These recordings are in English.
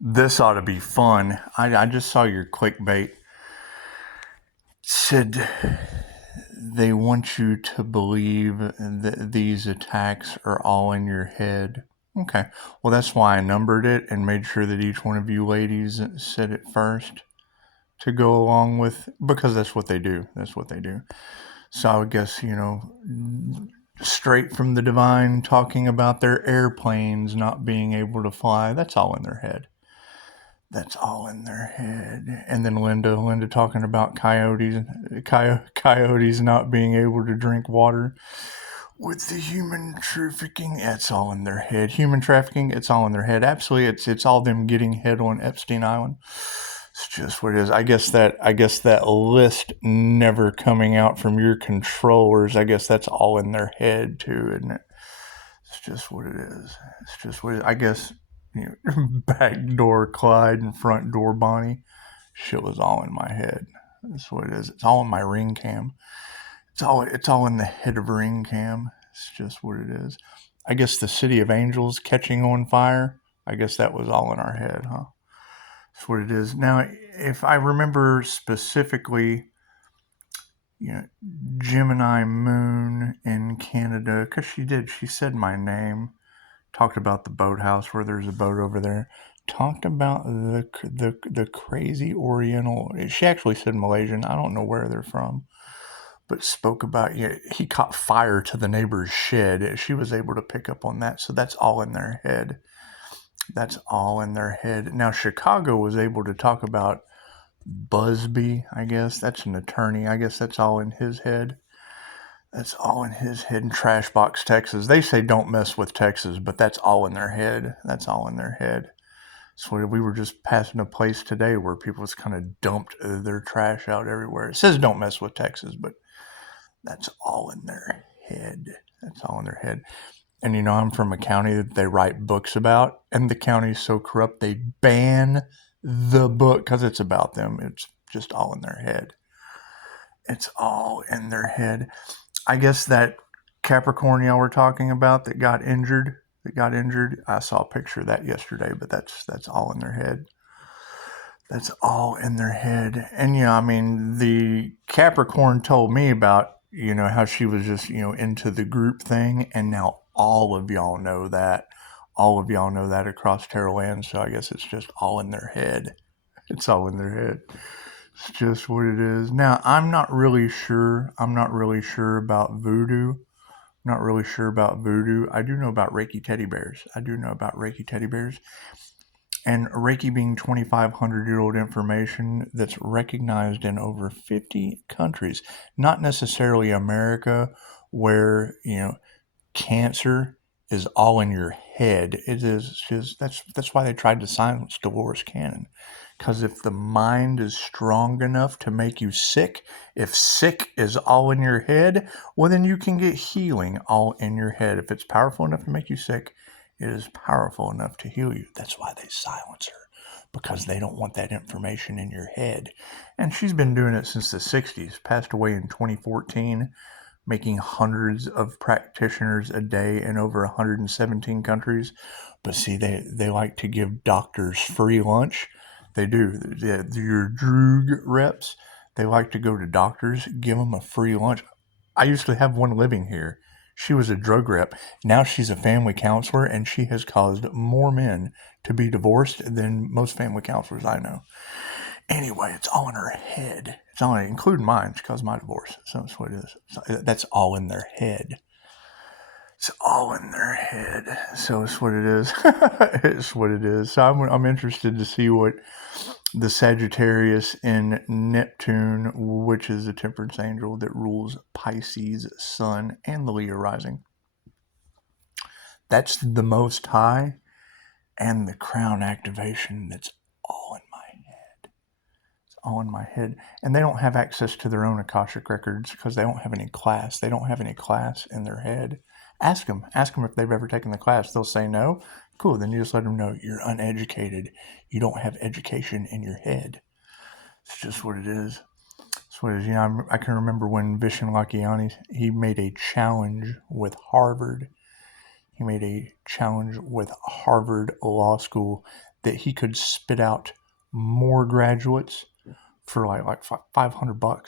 This ought to be fun. I just saw your clickbait. Said they want you to believe that these attacks are all in your head. Okay. Well, that's why I numbered it and made sure that each one of you ladies said it first to go along with, because that's what they do. That's what they do. So I would guess, straight from the divine talking about their airplanes not being able to fly, that's all in their head. That's all in their head. And then Linda talking about coyotes not being able to drink water. With the human trafficking, it's all in their head. Human trafficking, it's all in their head. Absolutely, it's all them getting head on Epstein Island. It's just what it is. I guess that list never coming out from your controllers, I guess that's all in their head too, isn't it? It's just what it is. It's just what it is. I guess, back door Clyde and front door Bonnie. Shit was all in my head. That's what it is. It's all in my ring cam. It's all in the head of ring cam. It's just what it is. I guess the city of angels catching on fire. I guess that was all in our head, huh? That's what it is. Now, if I remember specifically, Gemini Moon in Canada, because she said my name, talked about the boathouse where there's a boat over there, talked about the crazy Oriental. She actually said Malaysian. I don't know where they're from, but spoke about he caught fire to the neighbor's shed. She was able to pick up on that, so that's all in their head. That's all in their head. Now Chicago was able to talk about Busby. I guess that's an attorney. I guess that's all in his head. That's all in his head. In Trashbox, Texas, they say don't mess with Texas, but that's all in their head. That's all in their head. So we were just passing a place today where people just kind of dumped their trash out everywhere. It says don't mess with Texas, but that's all in their head. That's all in their head. And I'm from a county that they write books about, and the county's so corrupt they ban the book because it's about them. It's just all in their head. It's all in their head. I guess that Capricorn y'all were talking about that got injured. I saw a picture of that yesterday, but that's all in their head. That's all in their head. And the Capricorn told me about, how she was just, into the group thing, and now all of y'all know that. All of y'all know that across Terra Land, so I guess it's just all in their head. It's all in their head. It's just what it is. Now, I'm not really sure. About voodoo. Not really sure about voodoo. I do know about Reiki teddy bears. And Reiki being 2,500-year-old information that's recognized in over 50 countries. Not necessarily America, where, cancer is all in your head. It is just, that's why they tried to silence Dolores Cannon. Because if the mind is strong enough to make you sick, if sick is all in your head, well, then you can get healing all in your head. If it's powerful enough to make you sick, it is powerful enough to heal you. That's why they silence her, because they don't want that information in your head. And she's been doing it since the 60s, passed away in 2014, making hundreds of practitioners a day in over 117 countries. But see, they like to give doctors free lunch. They do. Your Droog reps, they like to go to doctors, give them a free lunch. I used to have one living here. She was a drug rep. Now she's a family counselor, and she has caused more men to be divorced than most family counselors I know. Anyway, it's all in her head. It's all, including mine. She caused my divorce. So that's what it is. So that's all in their head. It's all in their head. So it's what it is. It's what it is. So I'm interested to see what the Sagittarius in Neptune, which is a temperance angel that rules Pisces, Sun, and the Leo rising. That's the Most High and the crown activation. That's all in my head. It's all in my head. And they don't have access to their own Akashic records because they don't have any class. They don't have any class in their head. Ask them if they've ever taken the class. They'll say no. Cool, then you just let them know you're uneducated. You don't have education in your head. It's just what it is. It's what it is. I can remember when Vishen Lakhiani, he made a challenge with Harvard. He made a challenge with Harvard Law School. that he could spit out more graduates for like $500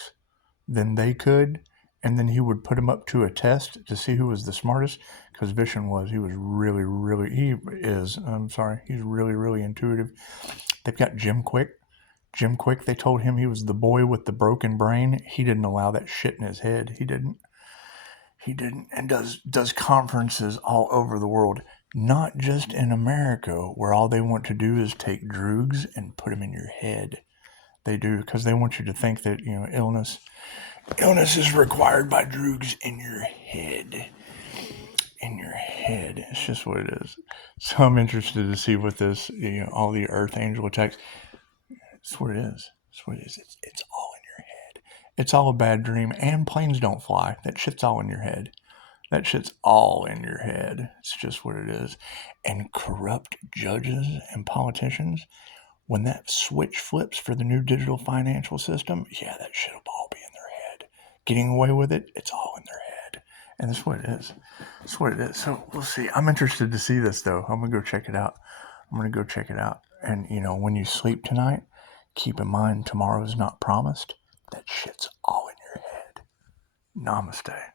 than they could, and then he would put them up to a test to see who was the smartest. Because Vishen he was he's really, really intuitive. They've got Jim Quick. They told him he was the boy with the broken brain. He didn't allow that shit in his head. He didn't, and does conferences all over the world, not just in America, where all they want to do is take drugs and put them in your head. They do, because they want you to think that, illness is required by drugs in your head. It's just what it is. So I'm interested to see what this, all the Earth Angel attacks. It's what it is. It's all in your head. It's all a bad dream, and planes don't fly. That shit's all in your head. It's just what it is. And corrupt judges and politicians, when that switch flips for the new digital financial system, yeah, that shit'll all be in their head. Getting away with it, it's all in their head. And that's what it is. So we'll see. I'm interested to see this, though. I'm going to go check it out. And, when you sleep tonight, keep in mind tomorrow is not promised. That shit's all in your head. Namaste.